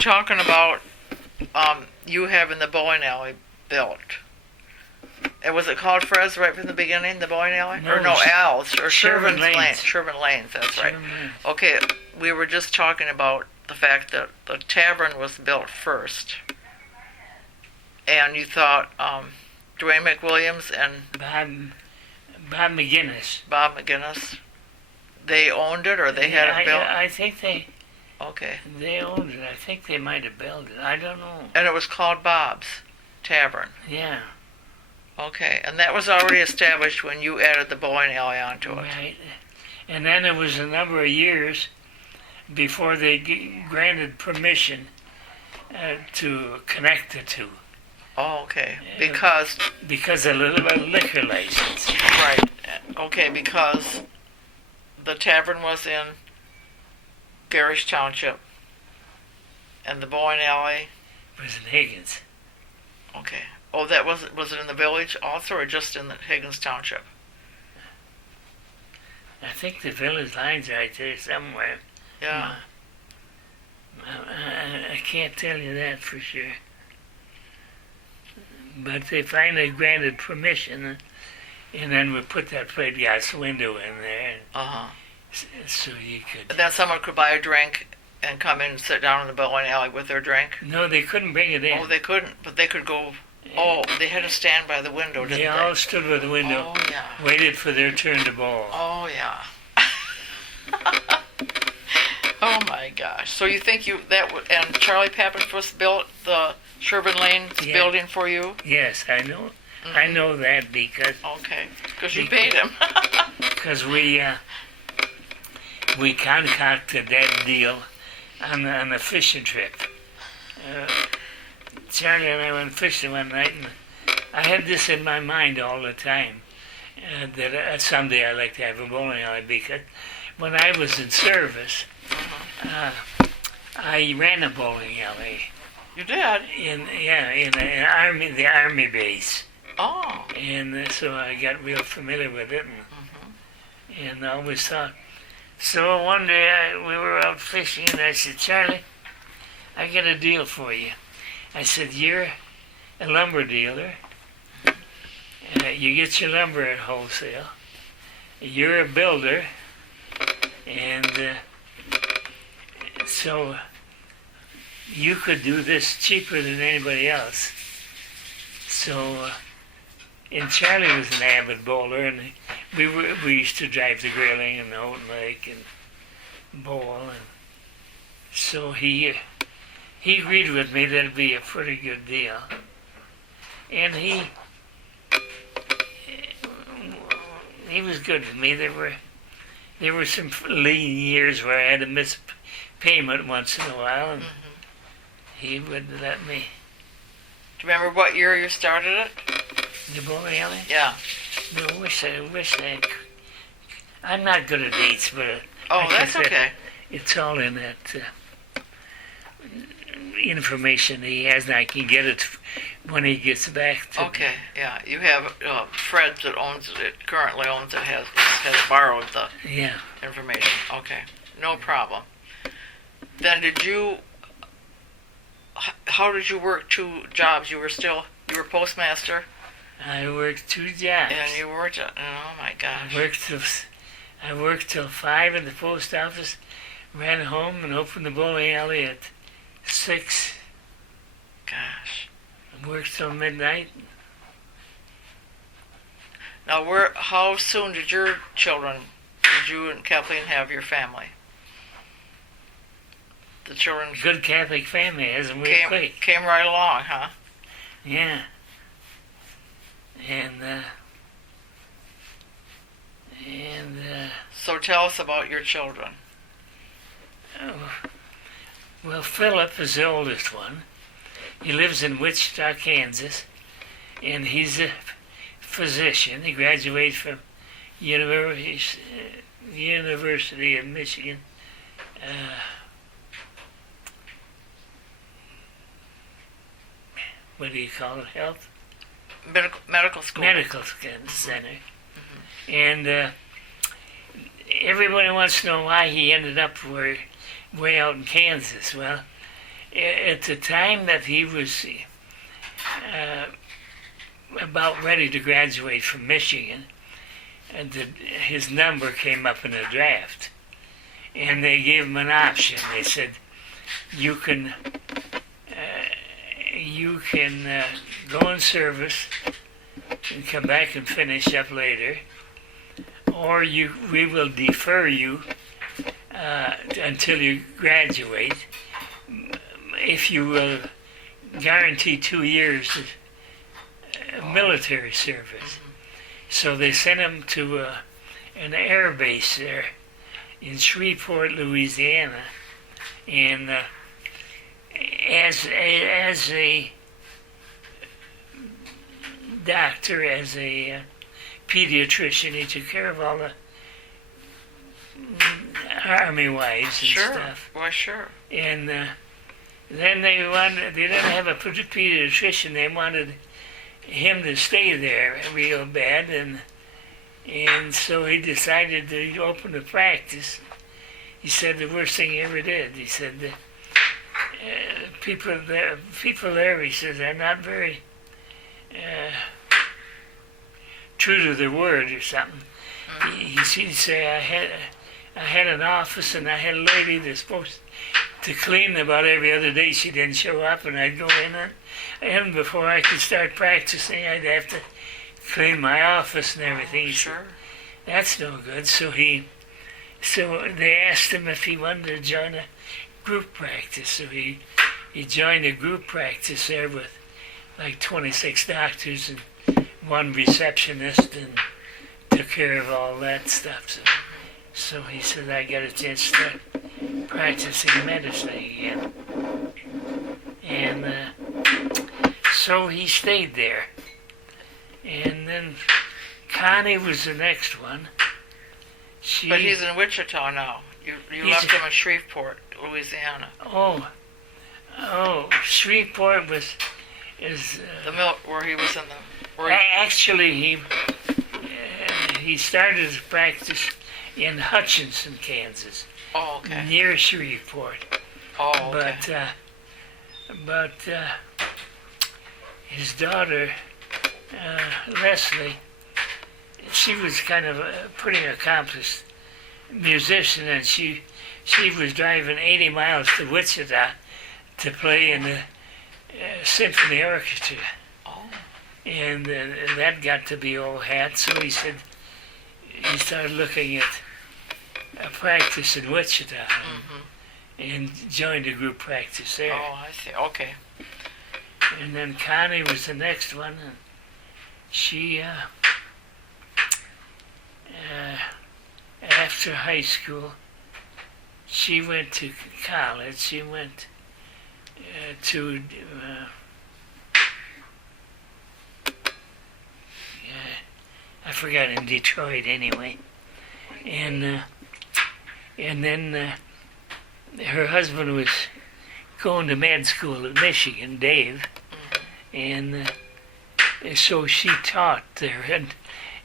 talking about you having the bowling alley built. And was it called Fred's right from the beginning, the bowling alley? No, or no, Al's, or Chervan Chervan's Lane. Lanes. Chervan Lanes, that's right. Chervan Lanes. Okay, we were just talking about the fact that the tavern was built first. And you thought Dwayne McWilliams and Bob McGinnis. Bob McGinnis, they owned it or they had it built? I think they owned it. I think they might have built it. I don't know. And it was called Bob's Tavern. Yeah. Okay, and that was already established when you added the bowling alley onto it. Right. And then it was a number of years before they granted permission to connect the two. Oh, okay. Because of a liquor license. Right. Okay, because the tavern was in Garish Township, and the bowling alley Was in Higgins. Okay. Oh, that was it in the village also, or just in the Higgins Township? I think the village line's right there somewhere. Yeah. I can't tell you that for sure. But they finally granted permission, and then we put that plate glass window in there, so you could. And then someone could buy a drink and come in and sit down in the bowling alley with their drink. No, they couldn't bring it in. Oh, they couldn't, but they could go. Oh, they had to stand by the window, didn't they? They all stood by the window, Oh, yeah. waited for their turn to bowl. Oh, yeah. Oh my gosh! So you think and Charlie Pappenfuss built the Chervan Lanes building for you? Yes, I know. Mm-hmm. I know that because. Okay, because you paid him. Because we concocted that deal on a fishing trip. Charlie and I went fishing one night, and I had this in my mind all the time, that someday I'd like to have a bowling alley, because when I was in service, I ran a bowling alley. You did? In the army base. Oh. And so I got real familiar with it, and I always thought. So one day we were out fishing, and I said, Charlie, I got a deal for you. I said, you're a lumber dealer. You get your lumber at wholesale. You're a builder. And so you could do this cheaper than anybody else. So, and Charlie was an avid bowler, and we used to drive to Grilling and Houghton Lake and bowl. And so he agreed with me that it'd be a pretty good deal. And he was good with me. There were some lean years where I had to miss payment once in a while, and he wouldn't let me. Do you remember what year you started it? The bowling alley? Yeah. No, I wish I I'm not good at dates, but that's okay. It's all in that information he has, and I can get it when he gets back to Okay, yeah. You have Fred that currently owns it, has borrowed the information. Okay, no problem. Then how did you work 2 jobs? You were postmaster? I worked 2 jobs. And you worked, oh my gosh. I worked till 5 at the post office, ran home and opened the bowling alley at 6. Gosh. Worked till midnight. Now, how soon did you and Kathleen have your family? The children... Good Catholic family, hasn't we? Came right along, huh? Yeah. And so tell us about your children. Well, Philip is the oldest one. He lives in Wichita, Kansas, and he's a physician. He graduated from University of Michigan. What do you call it? Health? Medical school. Medical center. And everybody wants to know why he ended up way out in Kansas. Well, at the time that he was about ready to graduate from Michigan, and his number came up in a draft, and they gave him an option. They said, you can go in service and come back and finish up later, or we will defer you until you graduate if you will guarantee 2 years of military service. So they sent him to an air base there in Shreveport, Louisiana, and as a doctor, as a pediatrician, he took care of all the army wives and stuff. Why, sure. And then they didn't have a pediatrician. They wanted him to stay there real bad, and so he decided to open a practice. He said the worst thing he ever did. He said people there, he says, are not very true to their word or something. He'd say, I had an office and I had a lady that's supposed to clean about every other day. She didn't show up, and I'd go in and before I could start practicing, I'd have to clean my office and everything. Oh, sure. That's no good. So they asked him if he wanted to join a group practice. So he joined a group practice there with like 26 doctors and one receptionist, and took care of all that stuff. So he said, I got a chance to start practicing medicine again. And so he stayed there. And then Connie was the next one. But he's in Wichita now. You left him in Shreveport, Louisiana. Oh, Shreveport is the mill where he was in the. Actually, he started his practice in Hutchinson, Kansas. Oh, okay. Near Shreveport. Oh, okay. But his daughter, Leslie, she was kind of a pretty accomplished musician, and she was driving 80 miles to Wichita to play in the symphony orchestra. Oh. And that got to be old hat, so he said he started looking at a practice in Wichita and joined a group practice there. Oh, I see. Okay. And then Connie was the next one, and she, after high school, she went to college. She went to I forgot, in Detroit anyway, and then her husband was going to med school at Michigan, Dave, and so she taught there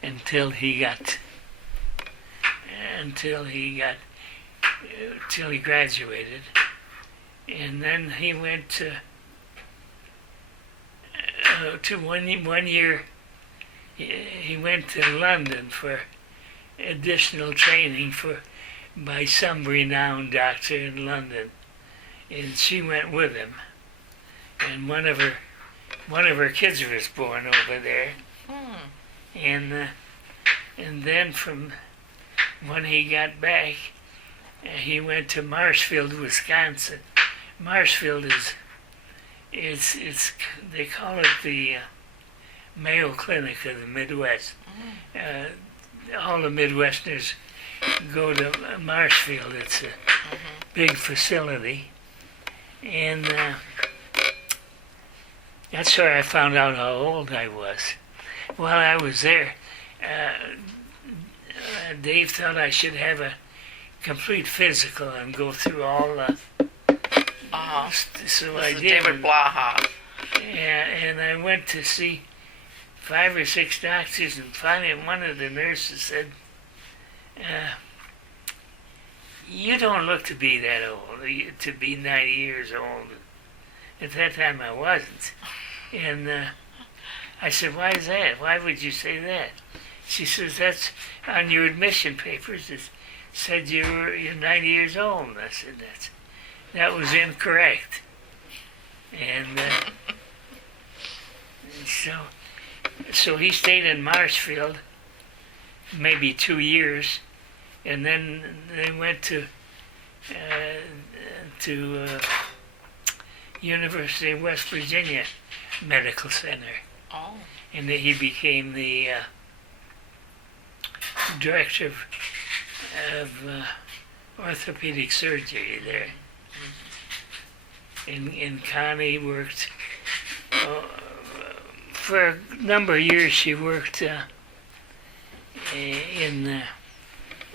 until he graduated, and then he went to 1 year. He went to London for additional training by some renowned doctor in London, and she went with him. And one of her kids was born over there. And then from when he got back, he went to Marshfield, Wisconsin. Marshfield is they call it the Mayo Clinic of the Midwest. All the Midwesterners go to Marshfield. It's a big facility. And that's where I found out how old I was. While I was there, Dave thought I should have a complete physical and go through all the... So I did. David Blaha. Yeah, and I went to see 5 or 6 doctors, and finally one of the nurses said, you don't look to be that old, to be 90 years old. At that time, I wasn't. And I said, why is that? Why would you say that? She says, that's on your admission papers. It said you're 90 years old. I said, that was incorrect. And so he stayed in Marshfield maybe 2 years, and then they went to University of West Virginia Medical Center. Oh. And then he became the director of orthopedic surgery there. And Connie worked for a number of years. She worked in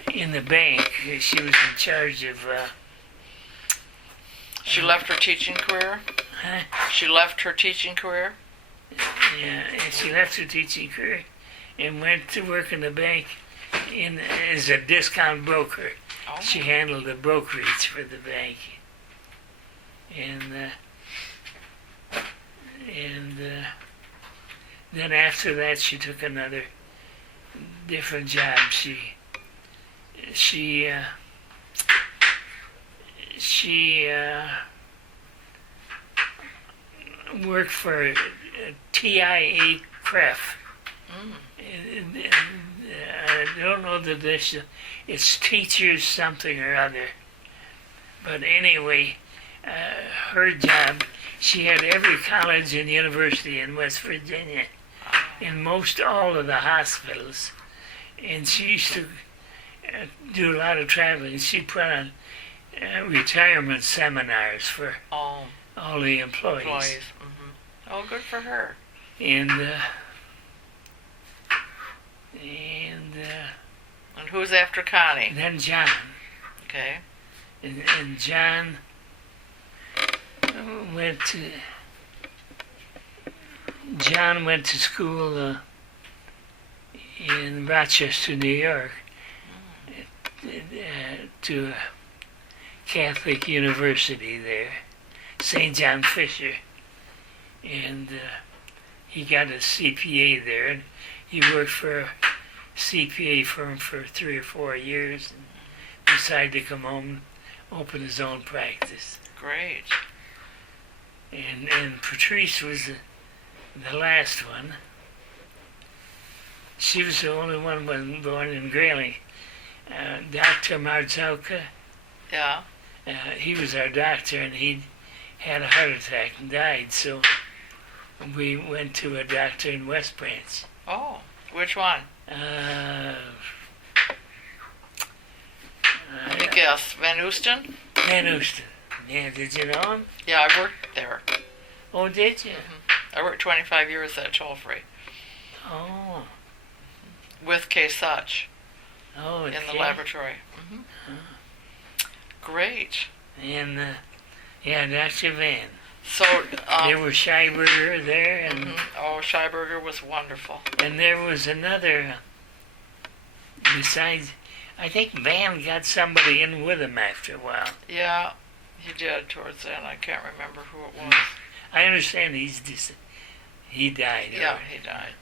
the bank. She was in charge of. She left her teaching career? Huh? She left her teaching career? Yeah, and she left her teaching career and went to work in the bank as a discount broker. Oh. She handled the brokerage for the bank. And then after that, she took another different job. She worked for TIA Cref. I don't know that it's teachers something or other. But anyway, her job, she had every college and university in West Virginia, in most all of the hospitals. And she used to do a lot of traveling. She put on retirement seminars for all the employees. Mm-hmm. Oh, good for her. And who's after Connie? then John. Okay. And John went to school in Rochester, New York, to a Catholic university there, St. John Fisher, and he got a CPA there, and he worked for a CPA firm for 3 or 4 years, and decided to come home, open his own practice. Great. And Patrice was the last one. She was the only one born in Grayling. Dr. Marzalka, Yeah. he was our doctor, and he had a heart attack and died, so we went to a doctor in West Branch. Oh, which one? Let me guess. Van Oosten? Van Oosten. Yeah, did you know him? Yeah, I worked there. Oh, did you? Mm-hmm. I worked 25 years at Toll-Free. Oh. With Kay Such. Oh, in the laboratory. Mm-hmm. Great. And, yeah, Dr. Van. So, there was Scheiberger there, and... Mm-hmm. Oh, Scheiberger was wonderful. And there was another, besides... I think Van got somebody in with him after a while. Yeah, he did towards the end. I can't remember who it was. I understand he died. Yeah, he died.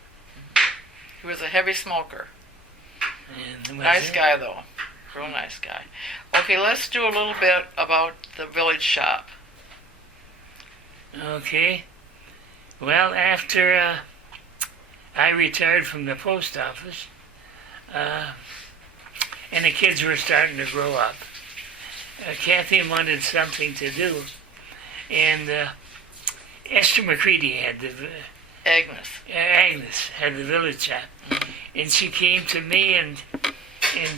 He was a heavy smoker. And nice guy, though. Real nice guy. Okay, let's do a little bit about the village shop. Okay. Well, after I retired from the post office, and the kids were starting to grow up, Kathy wanted something to do, and Esther McCready had the... Agnes had the village shop. And she came to me and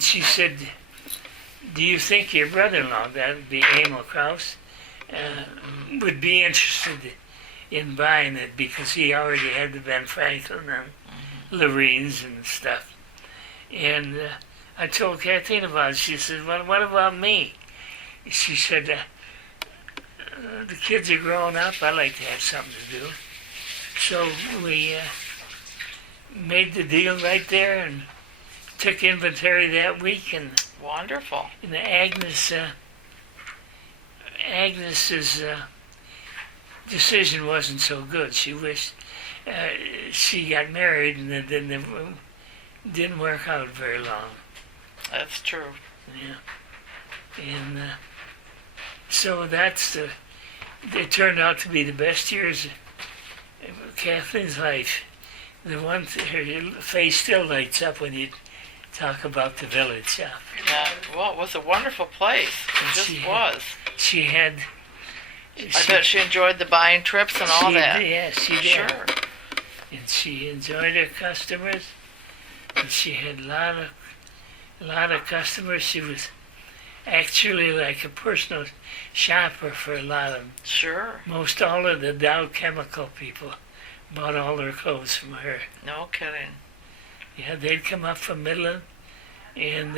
she said, do you think your brother-in-law, that would be Emil Kraus, would be interested in buying it, because he already had the Ben Franklin and Loreens and stuff. And I told Kathleen about it. She said, well, what about me? She said, the kids are growing up. I'd like to have something to do. So we made the deal right there and took inventory that week. And wonderful. And Agnes is decision wasn't so good. She wished she got married, and it didn't work out very long. That's true. Yeah, and so they turned out to be the best years of Kathleen's life. The one, her face still lights up when you talk about the village shop. Yeah, well, it was a wonderful place. It just was. She had. I bet she enjoyed the buying trips and all that. Yeah, she did. Sure. And she enjoyed her customers. And she had a lot of customers. She was actually like a personal shopper for a lot of them. Sure. Most all of the Dow Chemical people bought all their clothes from her. No kidding. Yeah, they'd come up from Midland, and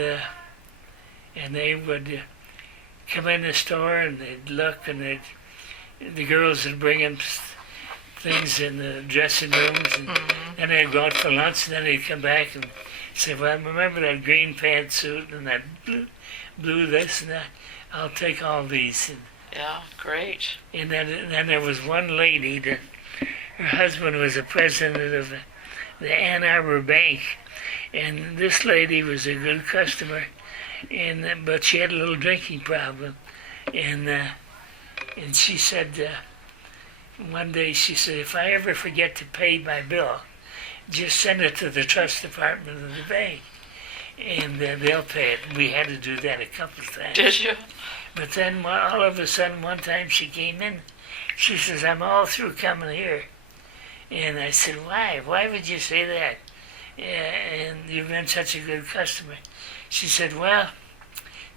they would come in the store and they'd look, and the girls would bring them things in the dressing rooms, and then they'd go out for lunch, and then they'd come back and say, "Well, remember that green pantsuit and that blue this and that? I'll take all these." And, yeah, great. And then there was one lady that her husband was the president of the Ann Arbor Bank, and this lady was a good customer, but she had a little drinking problem, and she said one day, she said, "If I ever forget to pay my bill, just send it to the trust department of the bank, and they'll pay it." We had to do that a couple of times. Did you? But then all of a sudden, one time she came in, she says, "I'm all through coming here." And I said, "Why? Why would you say that? And you've been such a good customer." She said, "Well,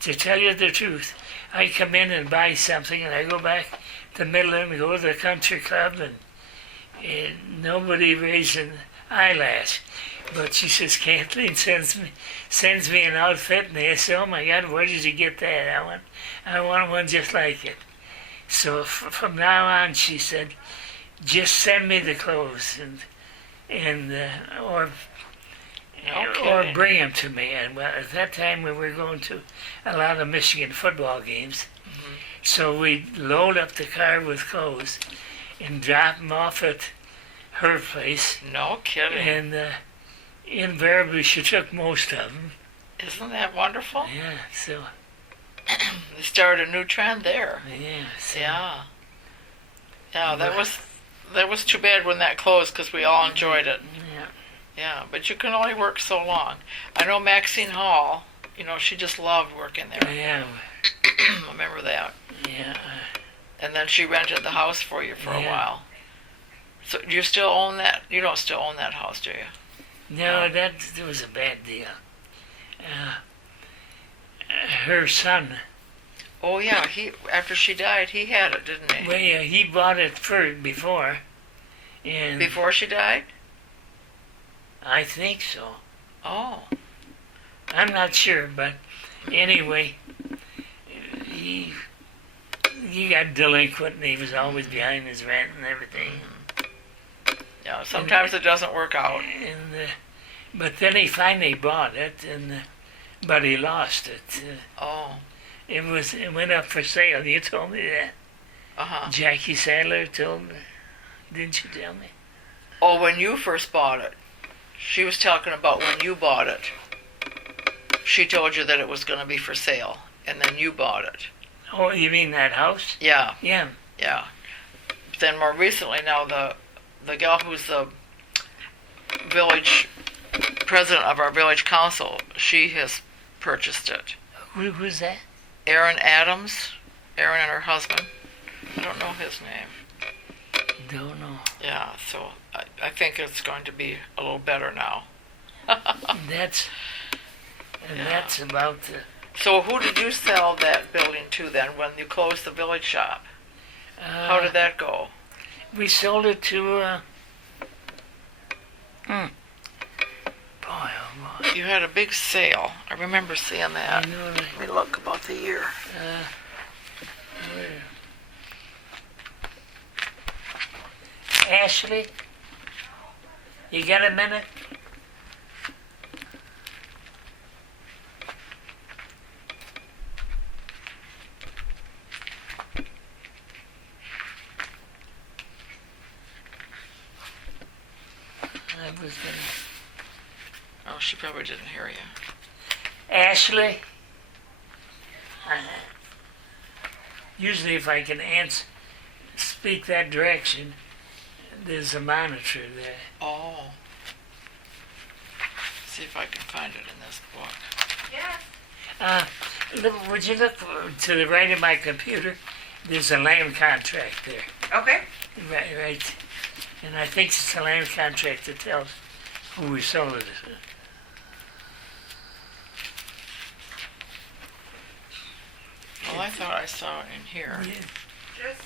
to tell you the truth, I come in and buy something, and I go back to Midland and go to the country club, and nobody raised an eyelash. But," she says, "Kathleen sends me an outfit, and they say, 'Oh my God, where did you get that? I want one just like it.' So from now on," she said, "just send me the clothes or bring them to me." And well, at that time we were going to a lot of Michigan football games, so we'd load up the car with clothes and drop them off at her place. No kidding. And invariably she took most of them. Isn't that wonderful? Yeah. So. They started a new trend there. Yeah. So, yeah. Yeah. That was too bad when that closed, because we all enjoyed it. Yeah. Yeah, but you can only work so long. I know Maxine Hall. She just loved working there. Yeah. I remember that. Yeah. And then she rented the house for you for a while. So do you still own that? You don't still own that house, do you? No, that was a bad deal. Her son. Oh yeah, after she died, he had it, didn't he? Well, yeah, he bought it before. And before she died? I think so. Oh. I'm not sure, but anyway, he got delinquent, and he was always behind his rent and everything. Yeah, sometimes it doesn't work out. But then he finally bought it, but he lost it. It went up for sale. You told me that. Jackie Sadler told me. Didn't you tell me? Oh, when you first bought it. She was talking about when you bought it. She told you that it was going to be for sale, and then you bought it. Oh, you mean that house? Yeah. Yeah. Yeah. But then more recently now, the gal who's the village president of our village council, she has purchased it. Who's that? Aaron Adams. Aaron and her husband. I don't know his name. Don't know. Yeah, so I think it's going to be a little better now. That's about the... So who did you sell that building to then when you closed the village shop? How did that go? We sold it to... Boy, oh boy. You had a big sale. I remember seeing that. I know. Let me look about the year. Ashley, you got a minute? was gonna... Oh, she probably didn't hear you. Ashley? Usually if I can speak that direction, there's a monitor there. Oh. See if I can find it in this book. Would you look to the right of my computer? There's a land contract there. Okay. Right. And I think it's a land contract that tells who we sold it to. Well, I thought I saw it in here. Yeah. Just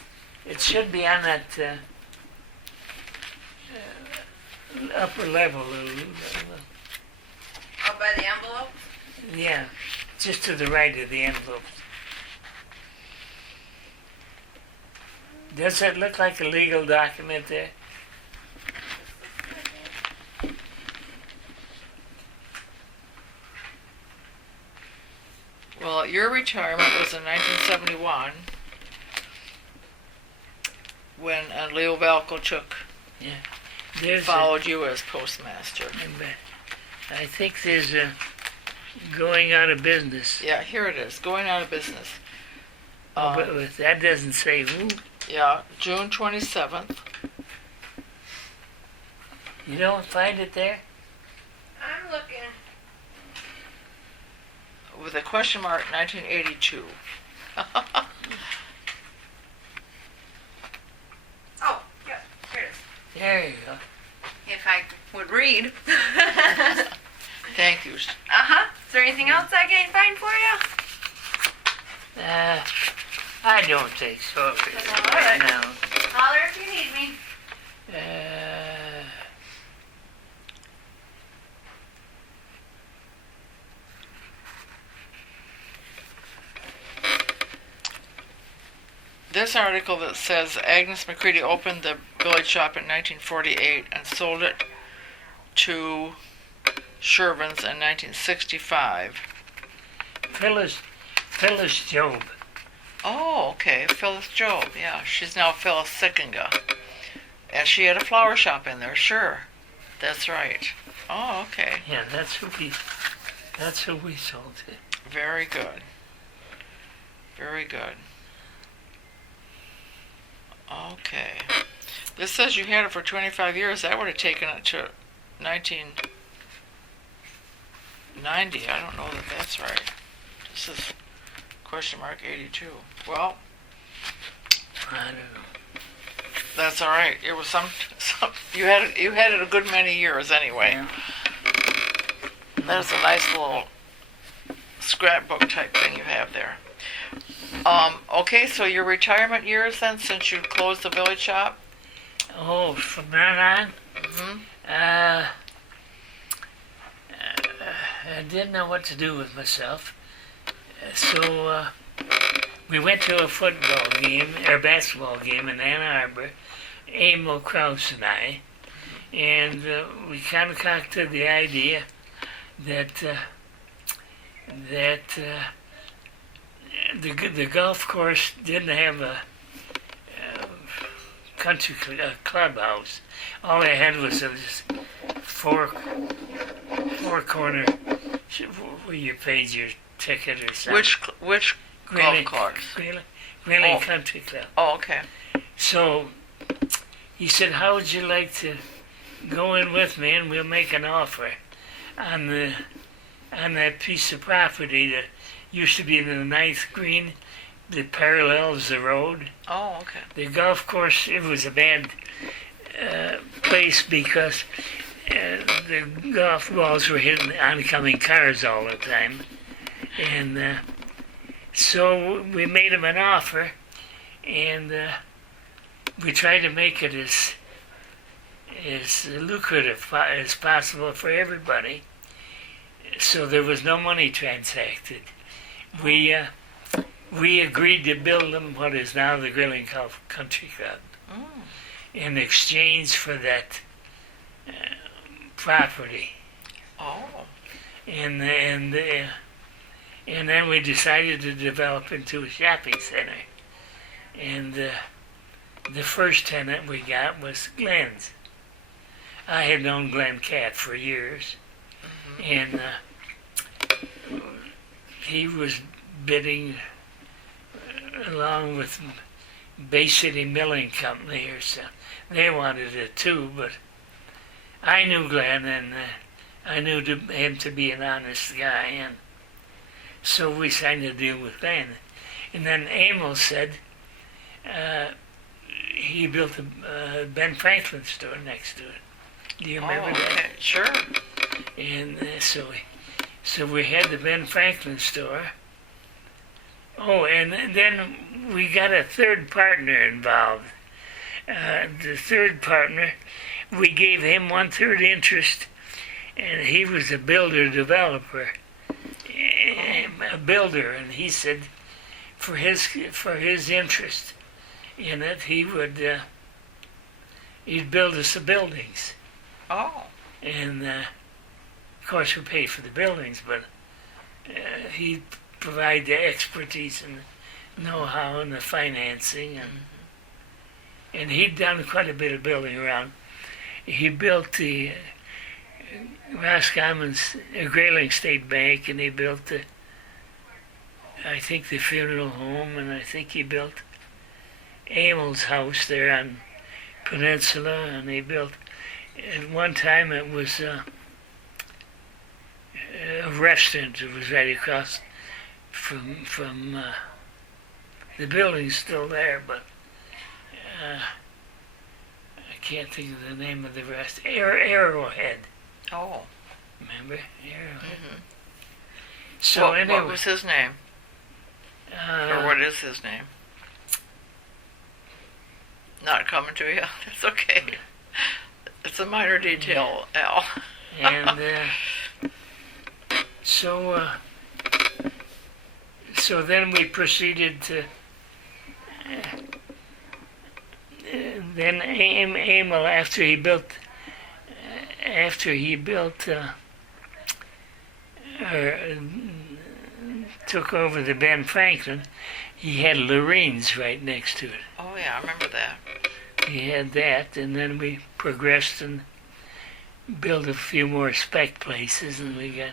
It should be on that upper level. up by the envelope. Yeah, just to the right of the envelope. Does that look like a legal document there? Well, your retirement was in 1971 when Leo Valkochuk followed you as postmaster. I think there's a going out of business. Yeah, here it is, going out of business. But that doesn't say who. Yeah, June 27th. You don't find it there? I'm looking. With a question mark, 1982. Oh, yeah, here it is. There you go. If I would read. Thank you. Uh-huh. Is there anything else I can find for you? I don't think so All right right. now. Holler if you need me. This article that says Agnes McCready opened the village shop in 1948 and sold it to Chervan's in 1965. Phyllis Job. Oh, okay, Phyllis Job. Yeah, she's now Phyllis Sickinga. And she had a flower shop in there, sure. That's right. Oh, okay. Yeah, that's who we sold to. Very good. Very good. Okay. This says you had it for 25 years. That would have taken it to 1990. I don't know that that's right. This is question mark 82. Well, I don't know. that's all right. It was some you had it a good many years anyway. Yeah. That's a nice little scrapbook type thing you have there. Okay, so your retirement years then, since you closed the village shop? Oh, from then on, Mm-hmm. I didn't know what to do with myself. So we went to a basketball game in Ann Arbor, Emil Krause and I, and we concocted the idea that the golf course didn't have a country clubhouse. All they had was this four corner where you paid your ticket or something. Which golf course? Really Country Club. Oh, okay. So he said, "How would you like to go in with me, and we'll make an offer on that piece of property that used to be the ninth green that parallels the road." Oh, okay. The golf course, it was a bad place because the golf balls were hitting oncoming cars all the time. And so we made him an offer, and we tried to make it as lucrative as possible for everybody. So there was no money transacted. We agreed to build them what is now the Grilling Country Club in exchange for that property. Oh. And then we decided to develop into a shopping center. And the first tenant we got was Glenn's. I had known Glenn Cat for years, and he was bidding along with Bay City Milling Company or something. They wanted it too, but I knew Glenn, and I knew him to be an honest guy, and so we signed a deal with Glenn. And then Emil said he built a Ben Franklin store next to it. Do you remember that? Okay. Sure. And so we had the Ben Franklin store. Oh, and then we got a third partner involved. The third partner, we gave him 1/3 interest, and he was a builder-developer, a builder, and he said for his interest in it, he'd build us the buildings. Oh. And of course we paid for the buildings, but he'd provide the expertise and know-how and the financing, and he'd done quite a bit of building around. He built the Roscommon's Grayling State Bank, and he built the funeral home, and I think he built Emil's house there on Peninsula, and he built, at one time it was a restaurant. It was right across from the building's still there, but I can't think of the name of the restaurant. Arrowhead. Oh. Remember? Arrowhead. Mm-hmm. So anyway, what was his name? Or what is his name? Not coming to you? It's okay. It's a minor detail, Al. And so then we proceeded to. Then Emil, after he built, took over the Ben Franklin, he had Lorene's right next to it. Oh yeah, I remember that. He had that, and then we progressed and built a few more spec places, and we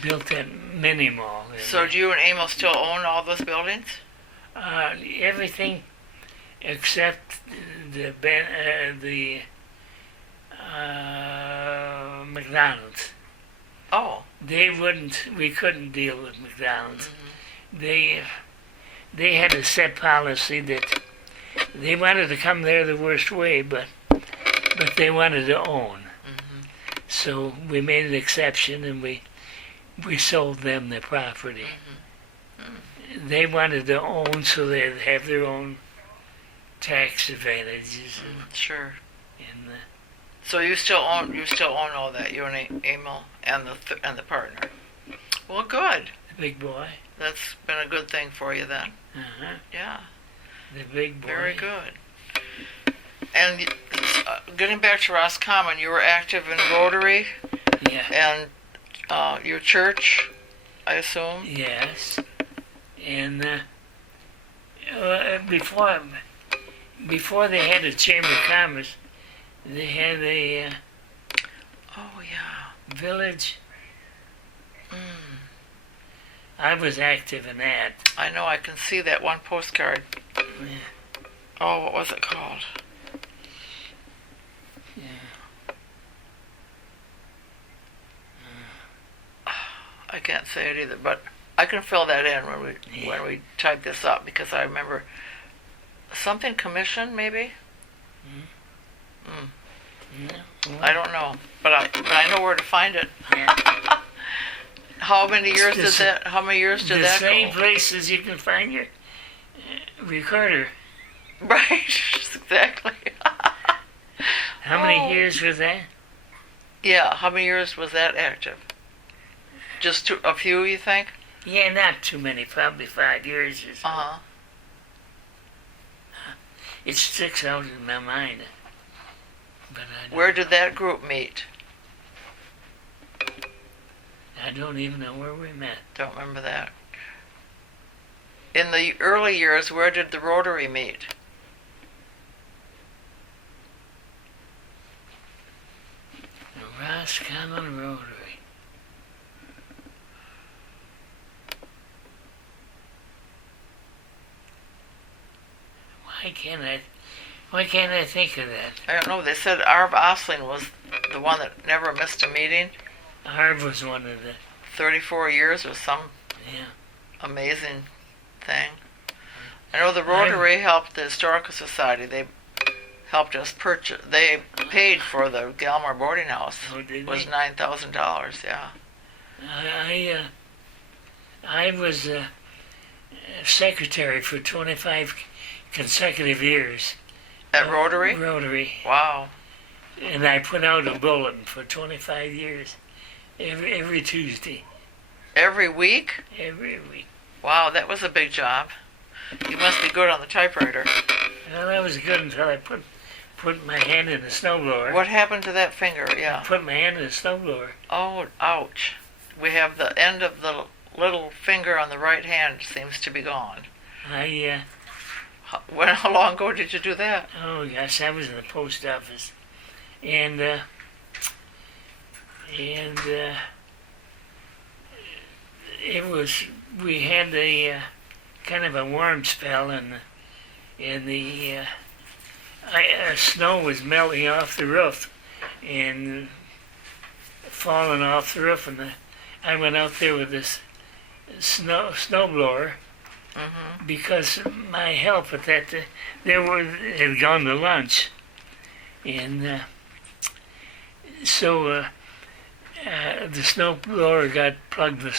built that mini mall. So do you and Emil still own all those buildings? Everything except the McDonald's. Oh. We couldn't deal with McDonald's. Mm-hmm. They had a set policy that they wanted to come there the worst way, but they wanted to own. Mm-hmm. So we made an exception, and we sold them the property. Mm-hmm. Mm-hmm. They wanted to own, so they'd have their own tax advantages. Sure. And so you still own all that, you and Emil and the partner. Well, good. The big boy. That's been a good thing for you then. Uh-huh. Yeah. The big boy. Very good. And getting back to Roscommon, you were active in Rotary. Yeah. And your church, I assume. Yes. And before they had a Chamber of Commerce, they had a village. I was active in that. I know, I can see that one postcard. Yeah. Oh, what was it called? Yeah. I can't say it either, but I can fill that in when we type this up, because I remember something commission, maybe? Yeah. Well, I don't know, but I know where to find it. Yeah. How many years did that go? The same places you can find your recorder. Right, exactly. How many years was that? Yeah, how many years was that active? Just a few, you think? Yeah, not too many, probably 5 years or so. Uh-huh. It sticks out in my mind. But Where did that group meet? I don't even know where we met. Don't remember that. In the early years, where did the Rotary meet? Roscommon Rotary. Why can't I think of that? I don't know. They said Arv Osling was the one that never missed a meeting. Harv was one of the, 34 years was some yeah. amazing thing. I know the Rotary helped the Historical Society. They helped us purchase. They paid for the Galmar boarding house. Oh, did It was they? $9,000. Yeah. I was secretary for 25 consecutive years. At Rotary. Rotary. Wow. And I put out a bulletin for 25 years, every Tuesday, Every week. every week. Wow, that was a big job. You must be good on the typewriter. Well, that was good until I put my hand in the snowblower. What happened to that finger? Yeah. Put my hand in the snowblower. Oh, ouch. We have the end of the little finger on the right hand seems to be gone. How long ago did you do that? Oh gosh, I was in the post office, and it was, we had a kind of a warm spell, and the snow was melting off the roof and falling off the roof, and I went out there with this snowblower. Mm-hmm. Because my help at that, had gone to lunch, and so the snowblower got plugged with